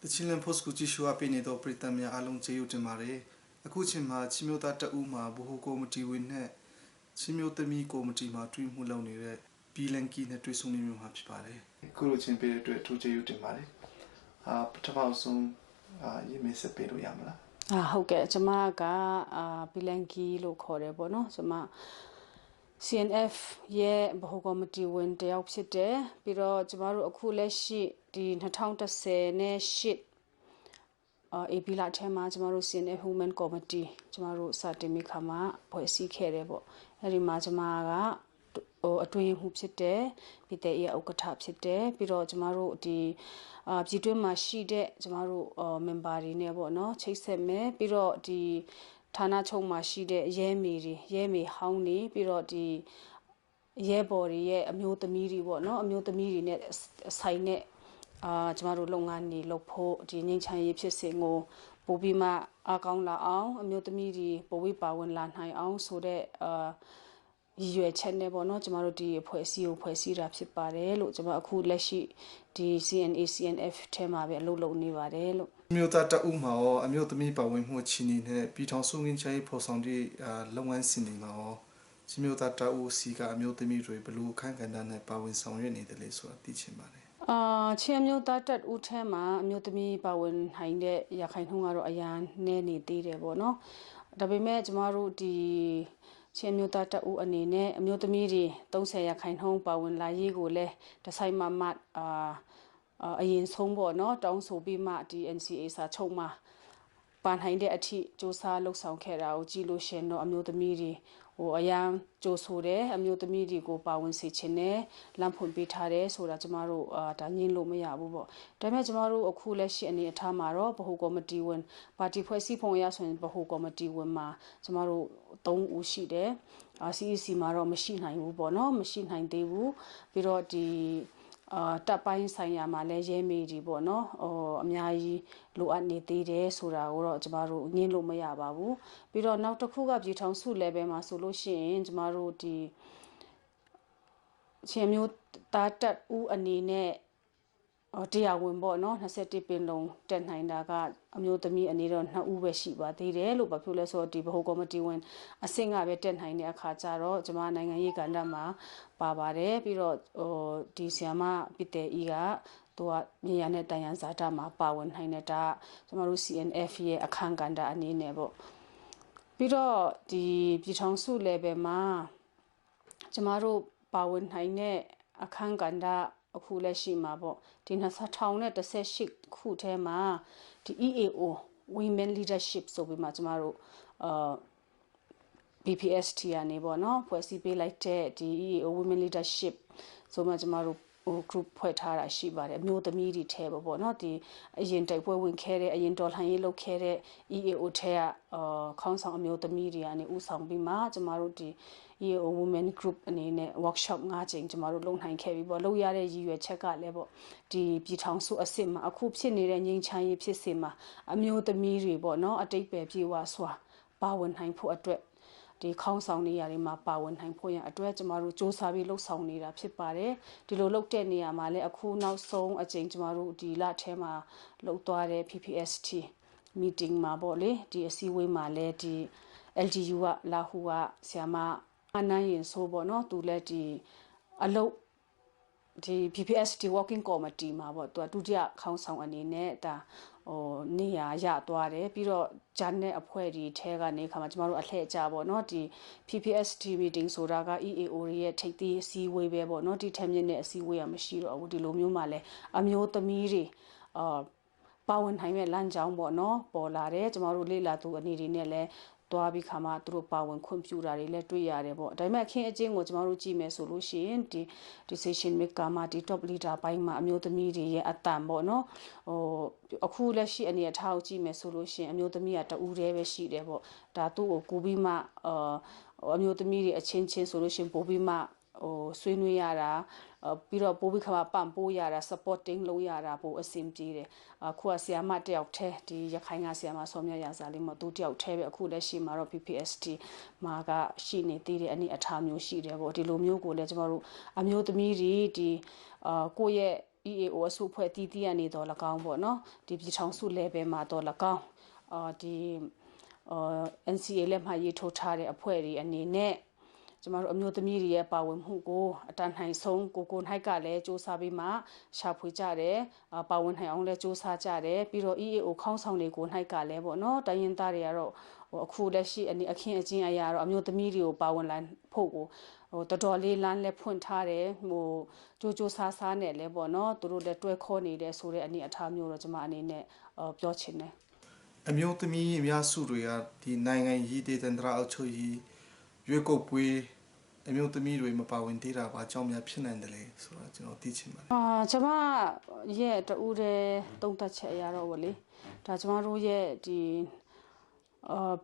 The Chilean Postcuchi Shuapinito Britamia Along Cheutemare, a Kuchima, Chimotata Uma, Bohoko Mutiwin, Chimiotami Comutima, Twin Mulonire, Leng Kee Netrisumi Happy Pare, Kuruchin Period to Cheutemare, Patavasum, you miss a pedo yamla. Okay, Jamaga, Leng Kee lo correbo, no? Jama CNF, ye, Bohogomati win the opposite day, Biro Jamaru Okuleshi, the Natanta se ne shit. Ebila tema Jamaru CNF Women Committee, Jamaru Satimikama, Poesi Kerebo, Erima Jamaga. A twin hoops it there, Pite Okataps it there, Piro Jamaru the Jituma she de Jamaru Membari nebo no, chase me, Piro the Tana Choma she de Yemi Howney, Piro the Yebori, ye a mute the miri, what no, a mute the miri net sign it. Jamaru Longani, Lopo, the Ninchan Yipsing or Bobima Akang La Ao, a mute the miri, Bowipa when Lan Hai Ao, so that you channel no tomorrow the poesi raps pare look to cool leshi the CNF tema be low nivare. Mutata Uma or a mutamipa when Mochini, Piton Sung in Chai Posandi, Longan Cinema or Simutata U Sika, Mutamidri, Blue Kankan, Pawin Song in Italy, so teaching money. Chiamio that Utema, Mutami Bowen, Hinde, Yakan Hungaro Ayan, Neni Debo no. Dabime tomorrow the Chiamutata U Anine, Mutamiri, don't say Yakan Hong Bowen La Yigule, the Saima Mat a yin songbo no, don't so be mat the NCA sa choma. Ban Hinde Ati, Josa looks on Kera, Gilo Shen, no, Amutamiri. O ayang Josure, a mute midi go bowen sitchene, lampun bitare, so that tomorrow Danin Lomayabu. Damajamaru or coolish and near Tamaro, Bahogoma diwan, but if I see Poyas and Bahogoma diwan ma, tomorrow don't ushi there. I see Maro machine hang ubono, machine hang dewu, biro the Tapain Sayama Leje Medi Bono, or Miai Luani Dede, Sura, or Jamaru, Nilo Mayababu. Biro now to cook up the town su lebema solution, Jamaru di Chemu Tata U Anine or Dia Wimbono, has set it in long 10 Hindaga, Amutami and Niron, Uweshiba, the Relo Popular or the Bahogomati when a singer with 10 Hindia Kazaro, Jamana Yigandama, Babare, Biro or Disiama, Pite Iga. To Niane Dayan Zatama, Bowen Hineta, Jamarusi and F.E. a Kanganda and Nebo. Biro the Bitongsu Lebema Jamaru Bowen Hine, a Kanganda, a Kuleshi Mabo, Dinasa town at the Seshik Kutema, the EAO, Women Leadership, so we Majamaru, BPST and Ebono, pues be like the EAO Women Leadership, so Majamaru. Group Poetara Shiba, a mute the media table, not the agent I will carry a yentol hangilo carry EAO tear, council mute the media and Usang Bima, Jamaruti, EAO women group and in a workshop matching Jamaru Long Hang Carry, but Loyare you a check out level, the Pitang Su a sim, a coop sinner and yin Chinese sima, a mute the media, but no a take baby waswa, Bowen Hang po a drip. The council near ma Bowen Hang Point a dredge maru Josabi lo sound near a pipare, the low near Male a cool now song a change maru, the latema lotuare PPST meeting ma bole, the Siwe Male, the LGU la Hua Siama Anayin sobono to let the allow the PPST walking committee ma what to dia council and in it or near ya dware, Piro Jane a poedy, Tega ne Kamajmaru Atlejabo, not the PPST meeting Soraga EAO take the seaway bebo, not the 10 minutes seaway a machine or the Lomumale, Amiota Miri, Bowen Haime Lanjambo, no, Polare, Jamaru Lila to a needy nele. Toabi Kama through power and computer electric. Dimaking a jing was Maruji me solution, the decision make Kama, the top leader by my mute media at Tambono, or a cooler she and yet how me solution, and mute me at the Ureve she devo, Tatu or Kubima, or mute media a change solution, Bobima. Or Swinuyara, Piro Bobicama Bambo Yara, supporting Loyara, Bo Asimti, Kuasiama Deote, the Yakanga Siama Somia Yazalima, Duti, a Kudashi Maro PPST, Maga, Shini, Didi, any Atamu, she, the Lomio, Lejmaru, Amut Miri, the Goye. EAO အစုအဖွဲ့တီးတီးရနေတော့လကောင်းပေါ့နော်ဒီပြည်ထောင်စု level မှာတော့လကောင်းဒီ NCA လက်မှတ်ရေးထိုးထားတဲ့အဖွဲ့တွေအနေနဲ့ကျမတို့အမျိုးသမီးတွေရဲ့ပါဝင်မှုကိုအတန်နိုင်ဆုံးကို၌ကလည်းစူးစမ်းပြီးမှရှာဖွေကြတယ်ပါဝင်နိုင်အောင်လည်းစူးစမ်းကြတယ်ပြီးတော့ EAO ခေါင်းဆောင်တွေကို၌ကလည်းပေါ့နော်တိုင်းရင်းသားတွေကတော့အခုလက်ရှိအခင်းအကျင်းအရာတော့အမျိုးသမီးတွေကိုပါဝင်လာဖို့ကိုတော်တော်လေးလမ်းလဲဖွင့်ထားတယ်ကြိုးစားနဲ့လဲပေါ့နော်သူတို့လည်းတွဲခေါ်နေတယ်ဆိုတဲ့အနေအထားမျိုးတော့ကျမအနေနဲ့ပြောချင်တယ်အမျိုးသမီးအများစုတွေကဒီနိုင်ငံရေးဒေသန္တရအောက်ချုပ်ရေးရွေးကောက်ပွဲအမျိုးသမီးတွေမပါဝင်သေးတာပါအကြောင်းများဖြစ်နိုင်တယ်လေဆိုတော့ကျွန်တော်သိချင်ပါတယ်ကျမရဲ့တူတဲ့သုံးသက်ချက်အရာတော့ဗောလေဒါကျမတို့ရဲ့ဒီ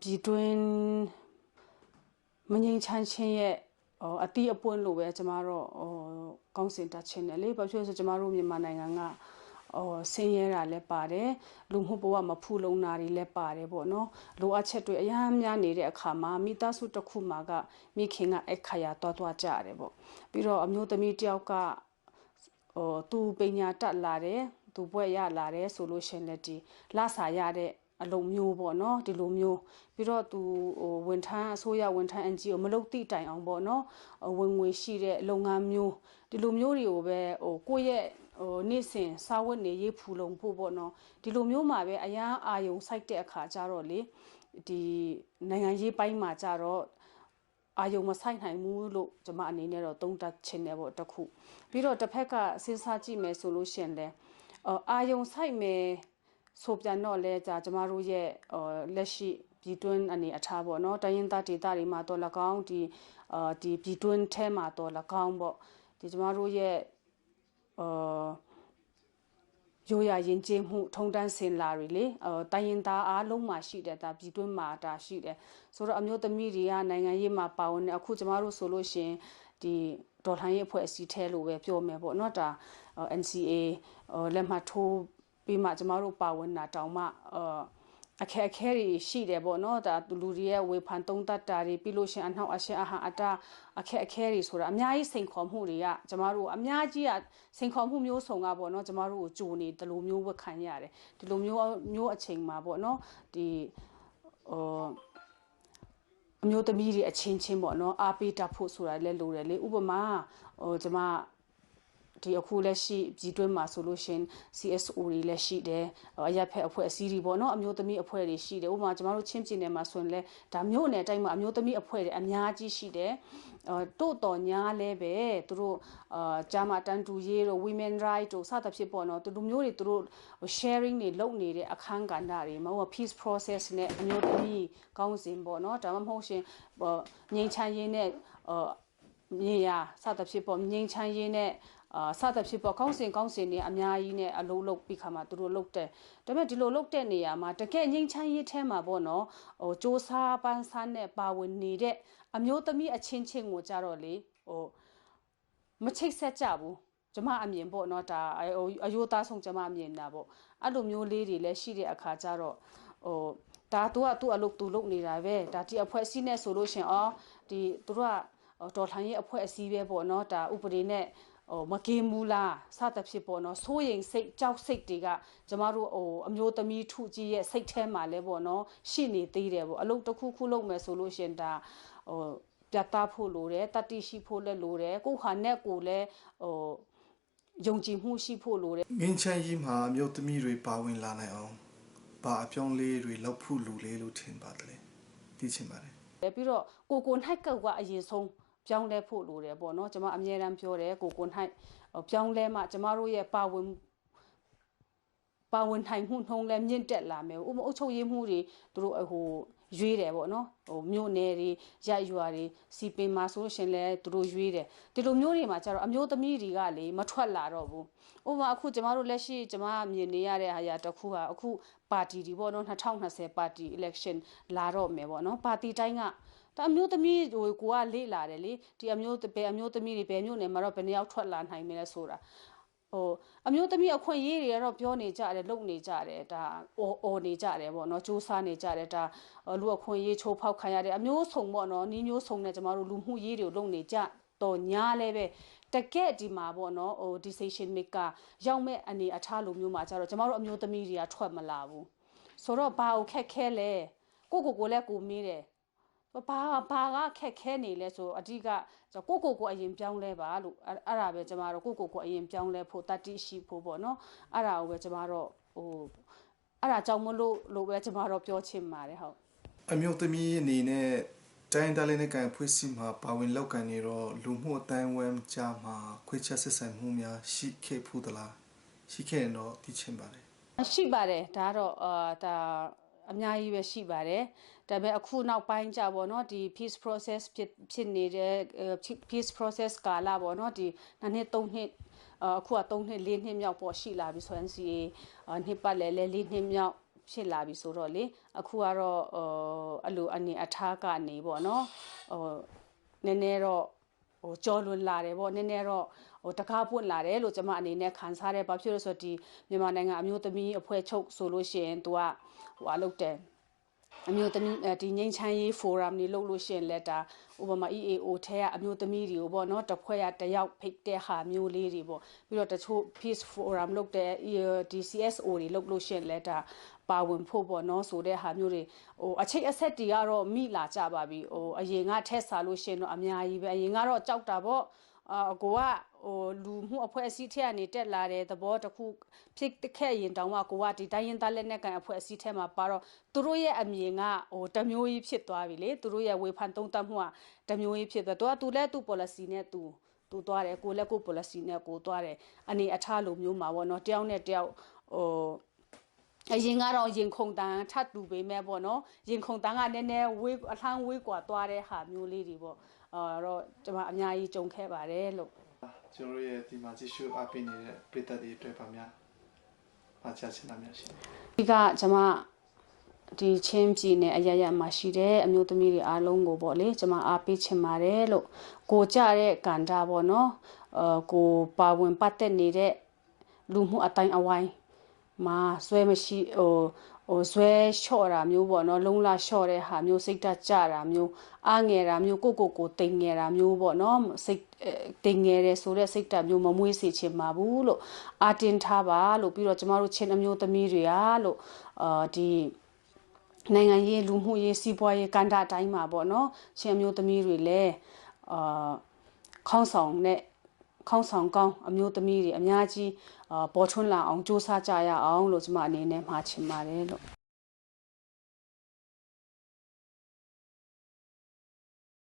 ပြည်တွင်းမငြိမ်းချမ်းခြင်းရဲ့အတိအပွင့်လို့ပဲကျမတို့ကောင်းစင်တတ်ခြင်းတယ်လေဘာဖြစ်လို့ဆိုကျမတို့မြန်မာနိုင်ငံကဆင်းရဲတာလည်းပါတယ်လူမှုဘဝမဖူလုံတာတွေလည်းပါတယ်ပေါ့နော်လိုအပ်ချက်တွေအများများနေတဲ့အခါမှာမိသားစုတစ်ခုမှာကမိခင်ကအခါရတွားကြရတယ်ပေါ့ပြီးတော့အမျိုးသမီးတယောက်ကသူပညာတတ်လာတယ်သူဘွဲ့ရလာတယ်ဆိုလို့ရှင်လည်းဒီလစာရတဲ့အလုံးမျိုးပေါ့နော်ဒီလိုမျိုးပြီးတော့သူဝန်ထမ်းအစိုးရဝန်ထမ်း NGO မလုပ်တိတိုင်အောင်ပေါ့နော်ဝင်ငွေရှိတဲ့လုပ်ငန်းမျိုးဒီလိုမျိုးတွေကိုပဲကိုယ့်ရဲ့နေ့စဉ်စာဝတ်နေရေးဖူလုံဖို့ပေါ့နော်ဒီလိုမျိုးမှာပဲအရန်အာယုံစိုက်တဲ့အခါကျတော့လေဒီနိုင်ငံရေးပိုင်းမှာကျတော့အာယုံမဆိုင်နိုင်ဘူးလို့ကျွန်မအနေနဲ့တော့သုံးသပ်ချင်တယ်ပေါ့တခုပြီးတော့တစ်ဖက်ကစဉ်းစားကြည့်မယ်ဆိုလို့ရှင်လဲအာယုံဆိုင်မယ်ဆိုပြန်တော့လဲကျမတို့ရဲ့လက်ရှိပြည်တွင်းအနေအထားပေါ့နော်တိုင်းရင်းသားဒေသတွေမှာတော့၎င်းဒီပြည်တွင်းထဲမှာတော့၎င်းပေါ့ဒီကျမတို့ရဲ့ရိုးရာယဉ်ကျေးမှုထုံတန်းစင်လာတွေလေတိုင်းရင်သားအားလုံးမှာရှိတယ်ဒါပြည်တွင်းမှာဒါရှိတယ်ဆိုတော့အမျိုးသမီးတွေကနိုင်ငံရေးမှာပါဝင်တယ်အခုကျမတို့ဆိုလို့ရှင်ဒီဒေါ်လှန်ရေးအဖွဲ့အစည်းထဲလို့ပဲပြောမယ်ပေါ့နော်ဒါ NCA လက်မှတ်ထိုးပြီးမှကျမတို့ပါဝင်တာတောင်မှအခက်အခဲတွေရှိတယ်ပေါ့နော်ဒါလူတွေရဲ့ဝေဖန်သုံးသပ်တာတွေပြီးလို့ရှင်အနောက်အရှေ့အဟံအတာအခက်အခဲတွေဆိုတာအများကြီးစိန်ခေါ်မှုတွေကကျမတို့အများကြီးစိန်ခေါ်မှုမျိုးစုံကပေါ့နော်ကျမတို့ကိုကြိုနေဒီလိုမျိုးဝတ်ခံရတယ်ဒီလိုမျိုးအချိန်မှာပေါ့နော်ဒီအမျိုးသမီးတွေအချင်းချင်းပေါ့နော်အားပေးတတ်ဖို့ဆိုတာလည်းလိုတယ်လေဥပမာကျမဒီအခုလက်ရှိပြည်တွင်းမှာဆိုလို့ရှင် CSO တွေလည်းရှိတယ်အရက်ဖက်အဖွဲ့အစည်းတွေပေါ့နော်အမျိုးသမီးအဖွဲ့တွေရှိတယ်ဥပမာကျမတို့ချင်းပြည်နယ်မှာဆိုရင်လည်းဒါမြို့နယ်တိုင်းမှာအမျိုးသမီးအဖွဲ့တွေအများကြီးရှိတယ်တို့တော်ညာလဲပဲသူတို့ဂျာမတန်တူရေးတို့ women right တို့စသဖြင့်ပေါ့နော်သူတို့မျိုးတွေသူတို့ sharing တွေလုပ်နေတဲ့အခန်းကဏ္ဍတွေမဟုတ် peace process နဲ့အမျိုးသမီးကောင်းစဉ်ပေါ့နော်ဒါမှမဟုတ်ရှင်ငြိမ်းချမ်းရေးနဲ့မြေယာစသဖြင့်ပေါ့ငြိမ်းချမ်းရေးနဲ့စသဖြင့်ပေါ့ကောင်းစဉ်တွေအများကြီးနဲ့အလုံးလုံးပြီးခါမှာသူတို့လုတ်တယ်ဒါပေမဲ့ဒီလိုလုတ်တဲ့နေရာမှာတကယ်ငြိမ်းချမ်းရေးထဲမှာပေါ့နော်စ조사ပန်းစားနဲ့ပါဝင်နေတဲ့အမျိုးသမီးအချင်းချင်းကိုကြတော့လေမချိတ်ဆက်ကြဘူးကျမအမြင်ပေါ့နော်ဒါအယိုးသားဆုံးကျမအမြင်တာပေါ့အဲ့လိုမျိုးလေးတွေလည်းရှိတဲ့အခါကျတော့ဒါသူအလုပ်သူလုပ်နေတာပဲဒါဒီအဖွဲ့အစည်းနဲ့ဆိုလို့ရှင်ဒီသူတို့ကတော်လှန်ရေးအဖွဲ့အစည်းပဲပေါ့နော်ဒါဥပဒေနဲ့မကင်းဘူးလားစသဖြင့်ပေါ့နော်စိုးရိမ်စိတ်ကြောက်စိတ်တွေကကျမတို့အမျိုးသမီးထုကြီးရဲ့စိတ်ထဲမှာလဲပေါ့နော်ရှိနေသေးတယ်ပေါ့အလုပ်တစ်ခုလုပ်မယ်ဆိုလို့ရှင်ဒါပြတ်သားဖို့လိုတယ်တတိရှိဖို့လည်းလိုတယ်ကိုဟာနဲ့ကိုလည်းယုံကြည်မှုရှိဖို့လိုတယ်ငင်းချမ်းကြီးမှာအမျိုးသမီးတွေပါဝင်လာနိုင်အောင်ဘာအပြောင်းလဲတွေလောက်ဖို့လိုလဲလို့ထင်ပါတယ်သိချင်ပါတယ်ပြီးတော့ကို၌ကအရင်ဆုံးပြောင်းလဲဖို့လိုတယ်ပေါ့နော်ကျွန်မအမြဲတမ်းပြောတယ်ကို၌ပြောင်းလဲမှကျမတို့ရဲ့ပါဝင်ထိုင်မှုနှုံးလဲမြင့်တက်လာမယ်ဥပမာအုပ်ချုပ်ရေးမှုတွေသူတို့ရွေးတယ်ပေါ့နော်မြို့နယ်တွေရိုက်ရွာတွေစီပင်မှာဆိုရှင်လဲသူတို့ရွေးတယ်ဒီလိုမျိုးတွေမှာကျတော့အမျိုးသမီးတွေကလေမထွက်လာတော့ဘူးဥပမာအခုကျမတို့လက်ရှိကျမမြင်နေရတဲ့ဟာရတစ်ခုဟာအခုပါတီတွေပေါ့နော်2020ပါတီ election လာတော့မယ်ပေါ့နော်ပါတီတိုင်းကဒါအမျိုးသမီးကိုကလေ့လာတယ်လေဒီအမျိုးသမီးတွေဘယ်မျိုးနယ်မှာတော့ဘယ်နှယောက်ထွက်လာနိုင်မလဲဆိုတာအမျိုးသမီးအခွင့်အရေးတွေကတော့ပြောနေကြတယ်လုပ်နေကြတယ်ဒါအော်နေကြတယ်ပေါ့နော်စူးစမ်းနေကြတယ်ဒါလူအခွင့်အရေးချိုးဖောက်ခံရတယ်အမျိုးစုံပေါ့နော်နီးမျိုးစုံနဲ့ကျမတို့လူမှုရေးတွေလုပ်နေကြတော့ညာလဲပဲ တကယ်ဒီမှာပေါ့နော်decision maker ရောက်မဲ့အနေအထားလိုမျိုးမှာကျတော့ကျမတို့အမျိုးသမီးတွေကထွက်မလာဘူးဆိုတော့ဘာကိုခက်ခဲလဲကိုလည်းကိုမေးတယ်ဘာကခက်ခဲနေလဲဆိုအဓိကကိုအရင်ပြောင်းလဲပါလို့အဲ့ဒါပဲကျမတို့ကိုအရင်ပြောင်းလဲဖို့တတိရှိဖို့ပေါ့နော်အဲ့ဒါကိုပဲကျမတို့အဲ့ဒါကြောင့်မလို့ပဲကျမတို့ပြောချင်ပါတယ်ဟုတ်အမျိုးသမီးအနေနဲ့တိုင်းတိုင်းနဲ့ကန်ဖွေးစီမှာပါဝင်လောက်ကန်နေတော့လူမှုအတိုင်းဝမ်ကြားမှာခွေးချက်ဆက်ဆံမှုများရှိခဲ့ဖူးသလားရှိခဲ့ရင်တော့သိချင်ပါတယ်ရှိပါတယ်ဒါကတော့ဒါအများကြီးပဲရှိပါတယ်ဒါပေမဲ့အခုနောက်ပိုင်းကြပေါ့နော်ဒီ peace process ဖြစ်နေတဲ့ peace process ကာလပေါ့နော်ဒီနှစ်3နှစ်အခုက3နှစ်4နှစ်မြောက်ပေါ့ရှိလာပြီဆိုရင်စီနှစ်ပတ်လဲ4နှစ်မြောက်ဖြစ်လာပြီဆိုတော့လေအခုကတော့အဲ့လိုအနေအထားကနေပေါ့နော်နည်းနည်းတော့ကြောလွန်လာတယ်ပေါ့နည်းနည်းတော့တကားပွင့်လာတယ်လို့ကျွန်မအနေနဲ့ခံစားတယ်ဘာဖြစ်လို့ဆိုဒီမြန်မာနိုင်ငံအမျိုးသမီးအဖွဲ့ချုပ်ဆိုလို့ရှိရင်သူကလုပ်တယ်အမျိုးသမီးဒီငိမ့်ချမ်းရေး forum တွေလုပ်လို့ရှိရင်လက်တာဥပမာ EAO ထဲကအမျိုးသမီးတွေကိုပေါ့နော်တစ်ဖွဲ့ရတယောက်ဖိတ်တဲ့ဟာမျိုးလေးတွေပေါ့ပြီးတော့တချို့ peace forum လုပ်တဲ့ DCSO တွေလုပ်လို့ရှိရင်လက်တာပါဝင်ဖို့ပေါ့နော်ဆိုတဲ့ဟာမျိုးတွေအချိတ်အဆက်တွေကတော့မိလာကြပါပြီအရင်ကထက်စားလို့ရှိရင်တော့အများကြီးပဲအရင်ကတော့ကြောက်တာပေါ့ကိုကလူမှုအဖွဲ့အစည်းထဲကနေတက်လာတဲ့သဘောတစ်ခုဖြစ်ခဲ့ရင်တောင်မှကိုကဒီတိုင်းရင်းသားလက်နက်ကန်အဖွဲ့အစည်းထဲမှာပါတော့သူတို့ရဲ့အမြင်ကတမျိုးကြီးဖြစ်သွားပြီလေသူတို့ရဲ့ဝေဖန်သုံးသပ်မှုကတမျိုးကြီးဖြစ်သွားသူလည်းသူ policy နဲ့သူသွားတယ်ကိုလည်းကို policy နဲ့ကိုသွားတယ်အနေအထားလိုမျိုးမှာပေါ့နော်တယောက်နဲ့တယောက်အရင်ကတော့ရင်ခုန်တန်းထပ်တူပေမဲ့ပေါ့နော်ရင်ခုန်တန်းကနည်းနည်းအလှမ်းဝေးกว่าသွားတဲ့ဟာမျိုးလေးတွေပေါ့တော့ကျွန်မအများကြီးကြုံခဲ့ပါတယ်လို့ကျွန်တော်ရဲ့ဒီမှာကြည့်ရှုအပိနေတဲ့ပြည်သက်တွေအတွက်ပါများအားချချင်တာများရှိတယ်ဒီကကျွန်မဒီချင်းပြည်နယ်အရရမှာရှိတဲ့အမျိုးသမီးတွေအားလုံးကိုပေါ့လေကျွန်မအားပေးချင်ပါတယ်လို့ကိုကြတဲ့ကန္တာပေါ့နော်ကိုပါဝင်ပတ်သက်နေတဲ့လူမှုအတိုင်းအဝိုင်းမှာဆွဲမရှိဆွဲလျှော့တာမျိုးပေါ့နော်လုံးလာလျှော့တဲ့ဟာမျိုးစိတ်ဓာတ်ကြတာမျိုးအားငယ်တာမျိုးကိုတိမ်ငယ်တာမျိုးပေါ့နော်စိတ်တိမ်ငယ်တယ်ဆိုတဲ့စိတ်ဓာတ်မျိုးမမွေးစေချင်ပါဘူးလို့အာတင်ထားပါလို့ပြီးတော့ကျမတို့ချင်းအမျိုးသမီးတွေအားလို့ဒီနိုင်ငံရေးလူမှုရေးစီးပွားရေးကဏ္ဍအတိုင်းမှာပေါ့နော်ချင်းအမျိုးသမီးတွေလည်းခေါင်းဆောင်ကောင်းအမျိုးသမီးတွေအများကြီးပေါ်ထွန်းလာအောင်စူးစမ်းကြရအောင်လို့ကျွန်မအနေနဲ့မှာချင်ပါတယ်လို့